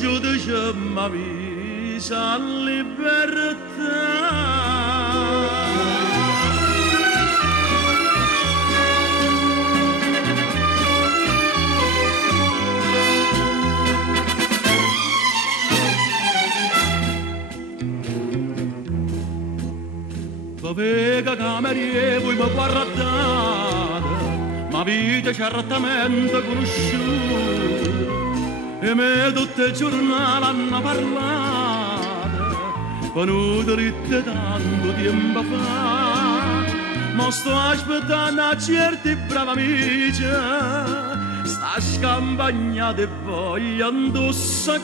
giudice m'avvisa libertà. Vega cameriere voi mi guardate, ma vita certamente conosciuta e me tutte le giornate hanno parlato, venuto ritte tanto tempo fa, ma sto aspettando a certi bravi amici, sta scampagnata e voglio indossare.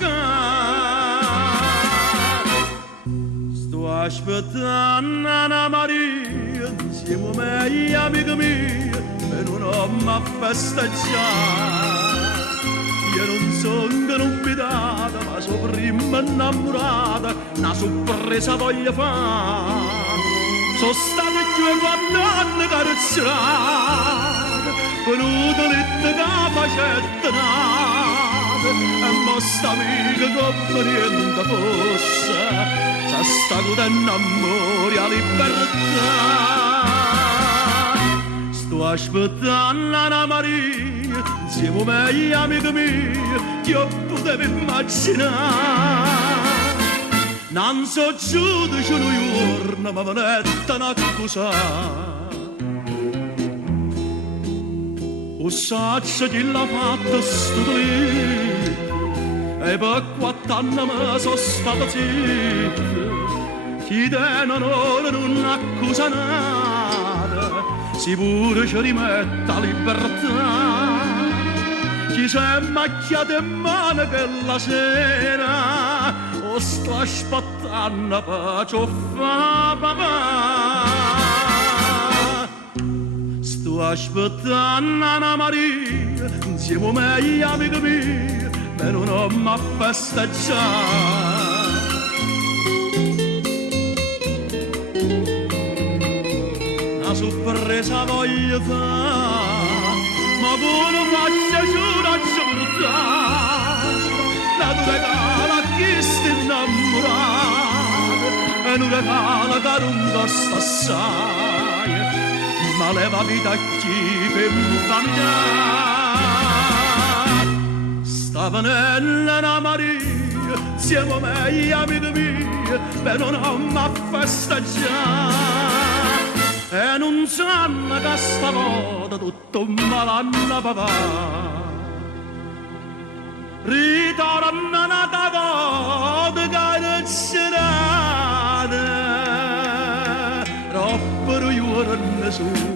Sto aspettando Anna Maria insieme a me, amica mia, e non ho mai festeggiato. Io non sono convidata, ma sono prima innamorata, una sorpresa voglio fare. Sono state più e 4 anni carezzate, venuto lì che facette nata, e mo sta amica come niente fosse, sta godendo amore a libertà. Sto aspettando Anna Maria insieme a me, amica mia, che io potevo immaginare. Non so giudice un giorno, ma venette accusare. O saccia chi l'ha fatto sto delitto, e per 4 anni mi sono stato zitto. Chi tengono non accusa nada, si pure ci rimette a libertà. Chi si è macchiato in mano che la sera, o sta aspettando pace o fa papà. Sto aspettando Anna Maria insieme a me, amica mia, e non ho mai festeggiato. Sorpresa voglio fare, ma come faccio giuraccio bruttare, la tua regala chi sta innamorata, e non regala che non costa assai, ma leva vita a chi per vanità. Sta venendo Anna Maria, insieme a me, amica mia, per non ho mai festeggiato. E non sanno che stavolta tutto malanna papà. Ritorna nata volta che non c'è nada, troppo giorni su.